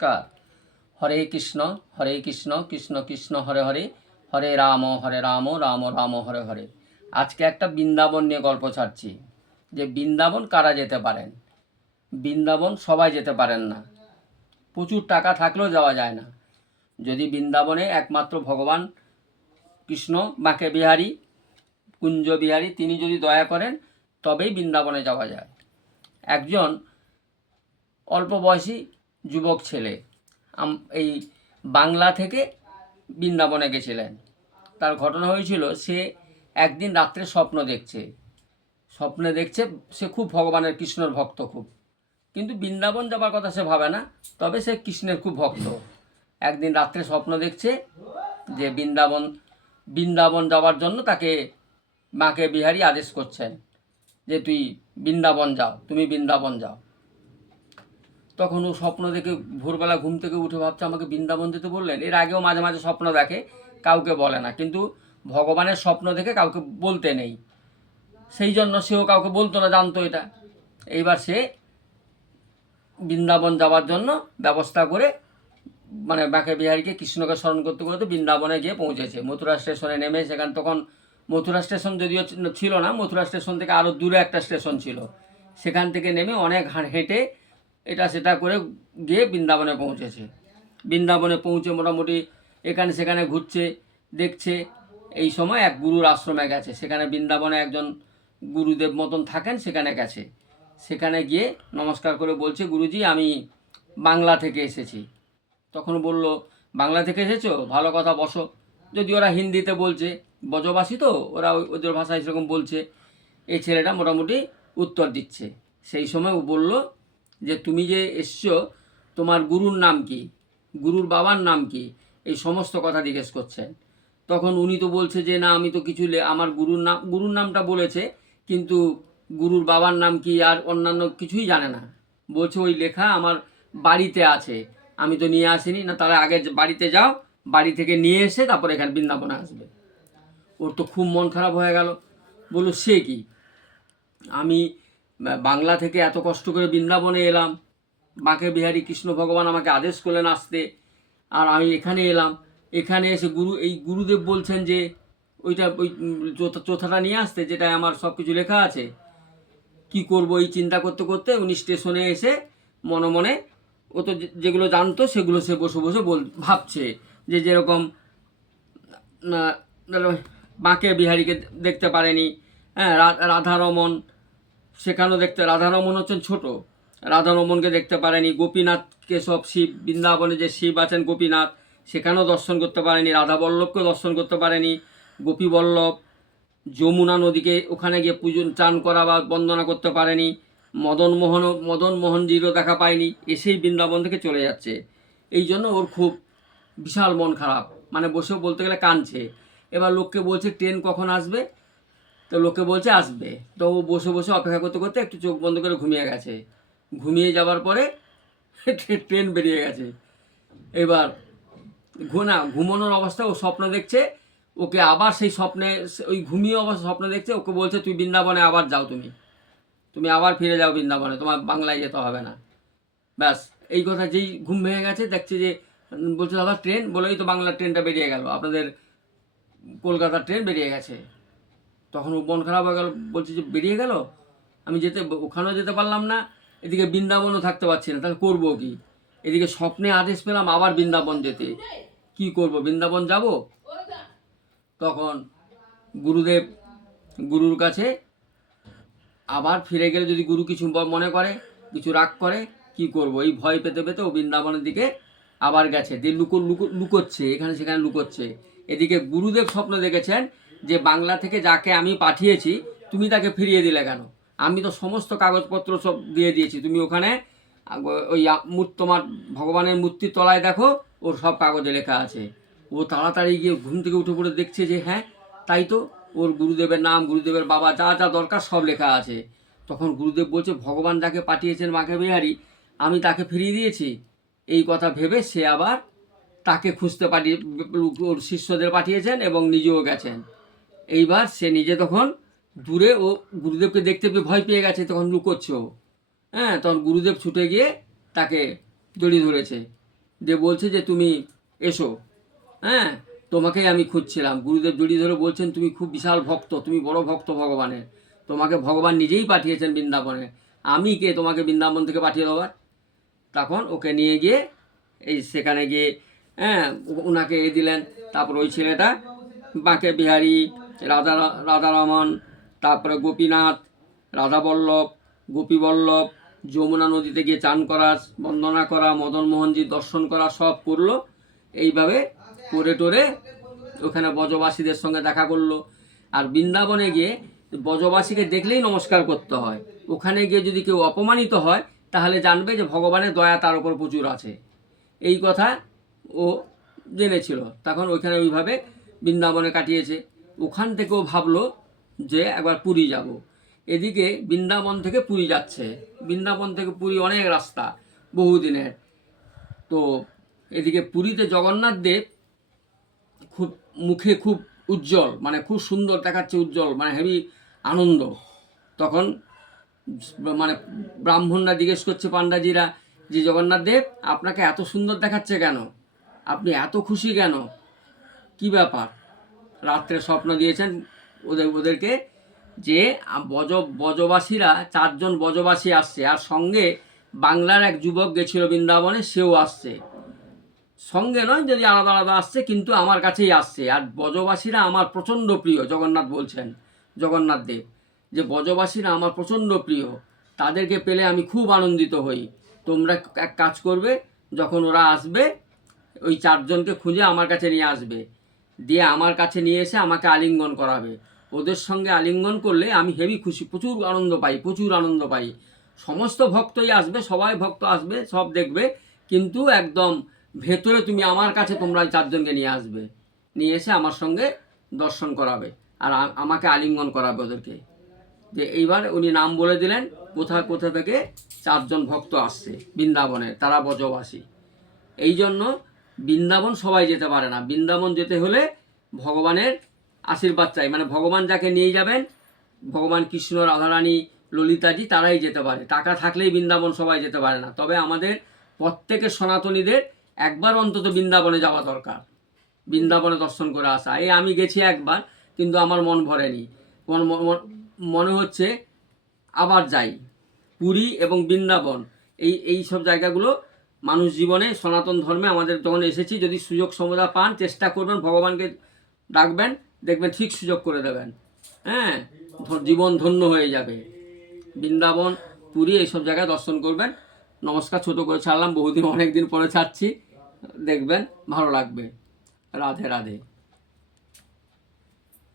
নমস্কার। হরে কৃষ্ণ কৃষ্ণ কৃষ্ণ হরে হরে, হরে রাম রাম রাম হরে হরে। আজকে একটা বৃন্দাবন নিয়ে গল্প ছাড়ছি, যে বৃন্দাবন কারা যেতে পারেন। বৃন্দাবন সবাই যেতে পারেন না, প্রচুর টাকা থাকলেও যাওয়া যায় না। যদি বৃন্দাবনে একমাত্র ভগবান কৃষ্ণ বাঁকে বিহারী, কুঞ্জ বিহারী, তিনি যদি দয়া করেন তবেই বৃন্দাবনে যাওয়া যায়। একজন অল্প বয়সী যুবক ছেলে এই বাংলা থেকে বৃন্দাবনে গেছিলেন। তার ঘটনা হয়েছিল, সে একদিন রাত্রে স্বপ্নে দেখছে সে খুব ভগবানের কৃষ্ণর ভক্ত খুব, কিন্তু বৃন্দাবন যাবার কথা সে ভাবে না, তবে সে কৃষ্ণের খুব ভক্ত। একদিন রাত্রে স্বপ্ন দেখছে যে বৃন্দাবন যাওয়ার জন্য তাকে মাকে বিহারী আদেশ করছেন যে তুই বৃন্দাবন যাও, তুমি বৃন্দাবন যাও। তখন ও স্বপ্ন দেখে ভোরবেলা ঘুম থেকে উঠে ভাবছে আমাকে বৃন্দাবন যেতে বললেন। এর আগেও মাঝে মাঝে স্বপ্ন দেখে, কাউকে বলে না, কিন্তু ভগবানের স্বপ্ন দেখে কাউকে বলতে নেই, সেই জন্য সেও কাউকে বলতো না, জানতো এটা। এইবার সে বৃন্দাবন যাওয়ার জন্য ব্যবস্থা করে, মানে বাঁকে বিহারীকে কৃষ্ণকে স্মরণ করতে করতে বৃন্দাবনে গিয়ে পৌঁছেছে। মথুরা স্টেশনে নেমে, তখন মথুরা স্টেশন যদিও ছিল না, মথুরা স্টেশন থেকে আরও দূরে একটা স্টেশন ছিল, সেখান থেকে নেমে অনেক হেঁটে এটা সেটা করে গিয়ে বৃন্দাবনে পৌঁছেছে। বৃন্দাবনে পৌঁছে মোটামুটি এখানে সেখানে ঘুরছে, দেখছে। এই সময় এক গুরুর আশ্রমে গেছে, সেখানে বৃন্দাবনে একজন গুরুদেব মতন থাকেন, সেখানে গেছে। সেখানে গিয়ে নমস্কার করে বলছে, গুরুজি আমি বাংলা থেকে এসেছি। তখন বলল, বাংলা থেকে এসেছো, ভালো কথা, বসো। যদি ওরা হিন্দিতে বলছে, ব্রজবাসী তো, ওরা ওদের ভাষায় সেরকম বলছে। এই ছেলেটা মোটামুটি উত্তর দিচ্ছে। সেই সময় ও বলল যে তুমি যে এসছো, তোমার গুরুর নাম কি, গুরুর বাবার নাম কি, এই সমস্ত কথা জিজ্ঞেস করছেন। তখন উনি তো বলছে যে না, আমি তো কিছু আমার গুরুর নামটা বলেছে, কিন্তু গুরুর বাবার নাম কি আর অন্যান্য কিছুই জানে না। বলছে ওই লেখা আমার বাড়িতে আছে, আমি তো নিয়ে আসিনি। না, তাহলে আগে বাড়িতে যাও, বাড়ি থেকে নিয়ে এসে তারপর এখানে বৃন্দাবনে আসবে। ওর তো খুব মন খারাপ হয়ে গেল। বললো সে কি, আমি বাংলা থেকে এত কষ্ট করে বৃন্দাবনে এলাম, বাঁকে বিহারী কৃষ্ণ ভগবান আমাকে আদেশ করলেন আসতে, আর আমি এখানে এলাম। এখানে এসে এই গুরুদেব বলছেন যে ওই চোথাটা নিয়ে আসতে, যেটা আমার সব কিছু লেখা আছে। কি করব এই চিন্তা করতে করতে উনি স্টেশনে এসে মনে মনে, ও তো যেগুলো জানতো সেগুলো সে বসে বসে ভাবছে, যে যেরকম বাঁকে বিহারীকে দেখতে পারেনি, হ্যাঁ, রাধারমন সেখানেও রাধারমন হচ্ছেন ছোট, রাধারমনকে দেখতে পারেনি। গোপীনাথকে, সব শিব, বৃন্দাবনে যে শিব আছেন গোপীনাথ, সেখানেও দর্শন করতে পারেনি। রাধা বল্লভকেও দর্শন করতে পারেনি। গোপী বল্লভ, যমুনা নদীকে ওখানে গিয়ে চান করা বা বন্দনা করতে পারেনি। মদন মোহনজিরও দেখা পায়নি, এসেই বৃন্দাবন থেকে চলে যাচ্ছে। এই জন্য ওর খুব বিশাল মন খারাপ, মানে বসেও বলতে গেলে কাঁদছে। এবার লোককে বলছে ট্রেন কখন আসবে, তো লোকে বলছে আসবে। তো ও বসে বসে অপেক্ষা করতে করতে একটু চোখ বন্ধ করে ঘুমিয়ে গেছে। ঘুমিয়ে যাওয়ার পরে ট্রেন বেরিয়ে গেছে। এবার ঘুমানোর অবস্থা ও স্বপ্ন দেখছে, ওকে আবার সেই স্বপ্নে, ওই ঘুমিয়ে অবস্থা স্বপ্ন দেখছে, ওকে বলছে তুই বৃন্দাবনে আবার যাও, তুমি আবার ফিরে যাও বৃন্দাবনে, তোমার বাংলায় যেতে হবে না। ব্যাস, এই কথা যেই ঘুম ভেঙে গেছে, দেখছে যে বলছে দাদা ট্রেন, বলেই তো বাংলার ট্রেনটা বেরিয়ে গেল, আপনাদের কলকাতার ট্রেন বেরিয়ে গেছে। তখন ও মন খারাপ হয়ে গেল, বলছে যে বেরিয়ে গেল, আমি ওখানেও যেতে পারলাম না, এদিকে বৃন্দাবনও থাকতে পারছি না, তাহলে করবো কি? এদিকে স্বপ্নে আদেশ পেলাম আবার বৃন্দাবন যেতে, কি করব, বৃন্দাবন যাব? তখন গুরুর কাছে আবার ফিরে গেলে যদি গুরু কিছু মনে করে, কিছু রাগ করে, কি করব, এই ভয় পেতে পেতে ও বৃন্দাবনের দিকে আবার গেছে। দিয়ে লুকোচ্ছে, এখানে সেখানে লুকোচ্ছে। এদিকে গুরুদেব স্বপ্ন দেখেছেন যে বাংলা থেকে যাকে আমি পাঠিয়েছি তুমি তাকে ফিরিয়ে দিলে কেন? আমি তো সমস্ত কাগজপত্র সব দিয়ে দিয়েছি, তুমি ওখানে ওই তোমার ভগবানের মূর্তির তলায় দেখো, ওর সব কাগজে লেখা আছে। ও তাড়াতাড়ি গিয়ে ঘুম থেকে উঠে পড়ে দেখছে যে হ্যাঁ তাই তো, ওর গুরুদেবের নাম, গুরুদেবের বাবা, যা যা দরকার সব লেখা আছে। তখন গুরুদেব বলছে ভগবান যাকে পাঠিয়েছেন বাঁকে বিহারী, আমি তাকে ফিরিয়ে দিয়েছি। এই কথা ভেবে সে আবার তাকে খুঁজতে ওর শিষ্যদের পাঠিয়েছেন এবং নিজেও গেছেন। এইবার সে নিজে তখন দূরে, ও গুরুদেবকে দেখতে পেয়ে ভয় পেয়ে গেছে, তখন লুকোচ্ছে ও। হ্যাঁ, তখন গুরুদেব ছুটে গিয়ে তাকে জড়িয়ে ধরেছে, দিয়ে বলছে যে তুমি এসো, হ্যাঁ, তোমাকেই আমি খুঁজছিলাম। গুরুদেব জড়িয়ে ধরে বলছেন তুমি খুব বিশাল ভক্ত, তুমি বড় ভক্ত ভগবানের, তোমাকে ভগবান নিজেই পাঠিয়েছেন বৃন্দাবনে, আমি কে তোমাকে বৃন্দাবন থেকে পাঠিয়ে দেবার। তখন ওকে নিয়ে গিয়ে এই সেখানে গিয়ে, হ্যাঁ, ওনাকে দিলেন। তারপর ওই ছেলেটা বাঁকে বিহারী, রাধা রাধারমন, তারপরে গোপীনাথ, রাধাবল্লভ, গোপীবল্লভ, যমুনা নদীতে গিয়ে চান করা, বন্দনা করা, মদন মোহনজির দর্শন করা, সব করলো। এইভাবে করে টোরে ওখানে ব্রজবাসীদের সঙ্গে দেখা করলো। আর বৃন্দাবনে গিয়ে ব্রজবাসীকে দেখলেই নমস্কার করতে হয়। ওখানে গিয়ে যদি কেউ অপমানিত হয় তাহলে জানবে যে ভগবানের দয়া তার উপর প্রচুর আছে। এই কথা ও জেনেছিল। তখন ওইখানে ওইভাবে বৃন্দাবনে কাটিয়েছে। ওখান থেকেও ভাবলো যে একবার পুরী যাব। এদিকে বৃন্দাবন থেকে পুরী যাচ্ছে, বৃন্দাবন থেকে পুরী অনেক রাস্তা, বহুদিনের। তো এদিকে পুরীতে জগন্নাথ দেব খুব মুখে খুব উজ্জ্বল, মানে খুব সুন্দর দেখাচ্ছে, উজ্জ্বল, মানে হেভি আনন্দ। তখন মানে ব্রাহ্মণরা জিজ্ঞেস করছে, পান্ডাজিরা, যে জগন্নাথ দেব আপনাকে এত সুন্দর দেখাচ্ছে কেন, আপনি এত খুশি কেন, কি ব্যাপার? রাত্রে স্বপ্ন দিয়েছেন ওদেরকে যে ব্রজবাসীরা 4 জন ব্রজবাসী আসছে, আর সঙ্গে বাংলার এক যুবক গেছিল বৃন্দাবনে, সেও আসছে। সঙ্গে নয়, যদি আলাদা আলাদা আসছে, কিন্তু আমার কাছেই আসছে। আর ব্রজবাসীরা আমার প্রচণ্ড প্রিয়, জগন্নাথ বলছেন, জগন্নাথ দেব, যে ব্রজবাসীরা আমার প্রচণ্ড প্রিয়, তাদেরকে পেলে আমি খুব আনন্দিত হই। তোমরা এক কাজ করবে, যখন ওরা আসবে ওই 4 জনকে খুঁজে আমার কাছে নিয়ে আসবে, দিয়ে আমার কাছে নিয়ে এসে আমাকে আলিঙ্গন করাবে। ওদের সঙ্গে আলিঙ্গন করলে আমি হেভি খুশি, প্রচুর আনন্দ পাই, প্রচুর আনন্দ পাই। সমস্ত ভক্তই আসবে, সবাই ভক্ত আসবে, সব দেখবে, কিন্তু একদম ভেতরে তুমি আমার কাছে তোমরা 4 জনকে নিয়ে আসবে, নিয়ে এসে আমার সঙ্গে দর্শন করাবে আর আমাকে আলিঙ্গন করাবে ওদেরকে। যে এইবার উনি নাম বলে দিলেন কোথা কোথা থেকে 4 জন ভক্ত আসছে বৃন্দাবনে, তারা ব্রজবাসী। এই জন্য বৃন্দাবন সবাই যেতে পারে না। বৃন্দাবন যেতে হলে ভগবানের আশীর্বাদ চাই, মানে ভগবান যাকে নিয়ে যাবেন, ভগবান কৃষ্ণ, রাধারানী, ললিতাজি, তারাই যেতে পারে। টাকা থাকলেই বৃন্দাবন সবাই যেতে পারে না। তবে আমাদের প্রত্যেকের সনাতনীদের একবার অন্তত বৃন্দাবনে যাওয়া দরকার, বৃন্দাবনে দর্শন করে আসা। এই আমি গেছি একবার, কিন্তু আমার মন ভরেনি, মনে হচ্ছে আবার যাই। পুরী এবং বৃন্দাবন, এই সব জায়গাগুলো মানুষ জীবনে, সনাতন ধর্মে আমাদের যখন এসেছি, যদি সুযোগ সুবিধা পান, চেষ্টা করবেন, ভগবানকে ডাকবেন, দেখবেন ঠিক সুযোগ করে দেবেন, হ্যাঁ, জীবন ধন্য হয়ে যাবে। বৃন্দাবন, পুরী, এইসব জায়গায় দর্শন করবেন। নমস্কার, ছোটো করে ছাড়লাম, বহুদিন, অনেক দিন পরে ছাড়ছি, দেখবেন ভালো লাগবে। রাধে রাধে।